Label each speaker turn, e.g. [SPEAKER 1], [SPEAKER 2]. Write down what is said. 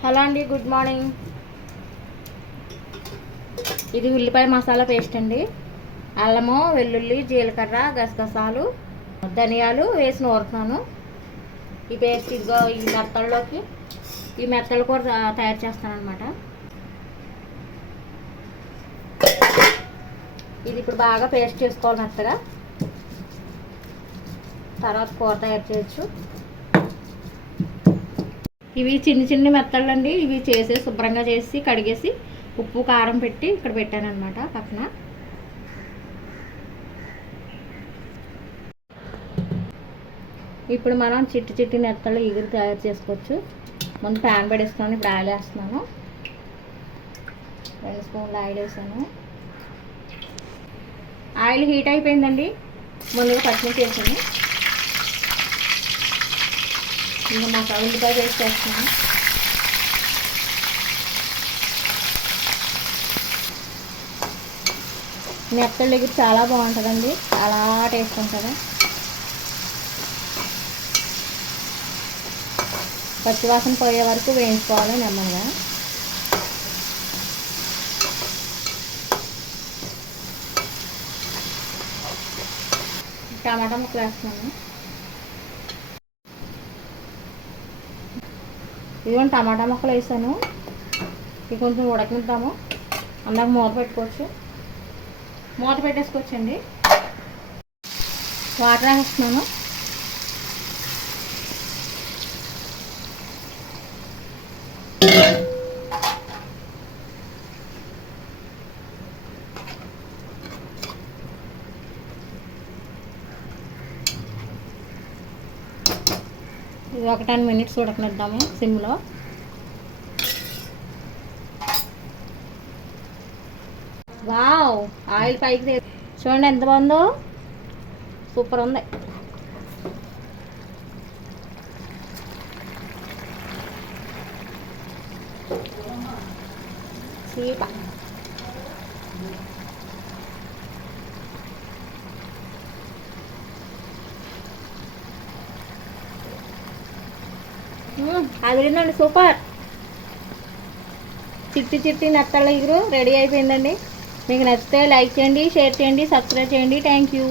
[SPEAKER 1] Hello అండి good morning. ఇది ఉల్లిపాయ మసాలా పేస్ట్ అండి. అల్లము వెల్లుల్లి జీలకర్ర గసగసాలు ధనియాలు వేసి నూరుతున్నాను. ఈ పేస్ట్ ఇదిగో ఈ మెత్తల్లోకి ఈ మెత్తలు కూడా తయారు చేస్తాను అనమాట ఇది ఇప్పుడు బాగా పేస్ట్ చేసుకోవాలి మెత్తగా. తర్వాత కూర తయారు చేయొచ్చు. ఇవి చిన్న చిన్న మెత్తళ్ళు అండి. ఇవి చేసి శుభ్రంగా చేసి కడిగేసి ఉప్పు కారం పెట్టి ఇక్కడ పెట్టాను అనమాట పక్కన. ఇప్పుడు మనం చిట్టి చిట్టి నెత్తలు ఎగురు తయారు చేసుకోవచ్చు. ముందు ప్యాన్ పడేస్తున్నాను ఇప్పుడు ఆయిల్ వేస్తున్నాను. రెండు స్పూన్లు ఆయిల్ వేసాను. ఆయిల్ హీట్ అయిపోయిందండి. ముందుగా పచ్చిమిర్చి వేసాను. ఇంకా మాకు ఉల్లిపాయ వేస్ట్ చేస్తున్నాను నెత్తళ్ళ దగ్గర చాలా బాగుంటుందండి. చాలా టేస్ట్ ఉంటుంది పచ్చివాసన పోయే వరకు వేయించుకోవాలి నెమ్మదిగా. టమాటా ముక్కలు వేస్తున్నాను ఇదిగోండి టమాటా ముక్కలు వేసాను. ఇవి కొంచెం ఉడకనిద్దాము. అందాక మూత పెట్టుకోవచ్చు. మూత పెట్టేసుకోవచ్చండి. వాటర్ వేస్తున్నాను ఇది ఒక టెన్ మినిట్స్ ఉడకనిద్దాము సిమ్లో. వావ్ ఆయిల్ పైకి చూడండి ఎంత బాగుందో. సూపర్ ఉంది. చీప. అదిరిందండి సూపర్. చిట్టి చిట్టి నత్తల ఇగురు రెడీ అయిపోయిందండి. మీకు నచ్చితే లైక్ చేయండి షేర్ చేయండి సబ్స్క్రైబ్ చేయండి. Thank you.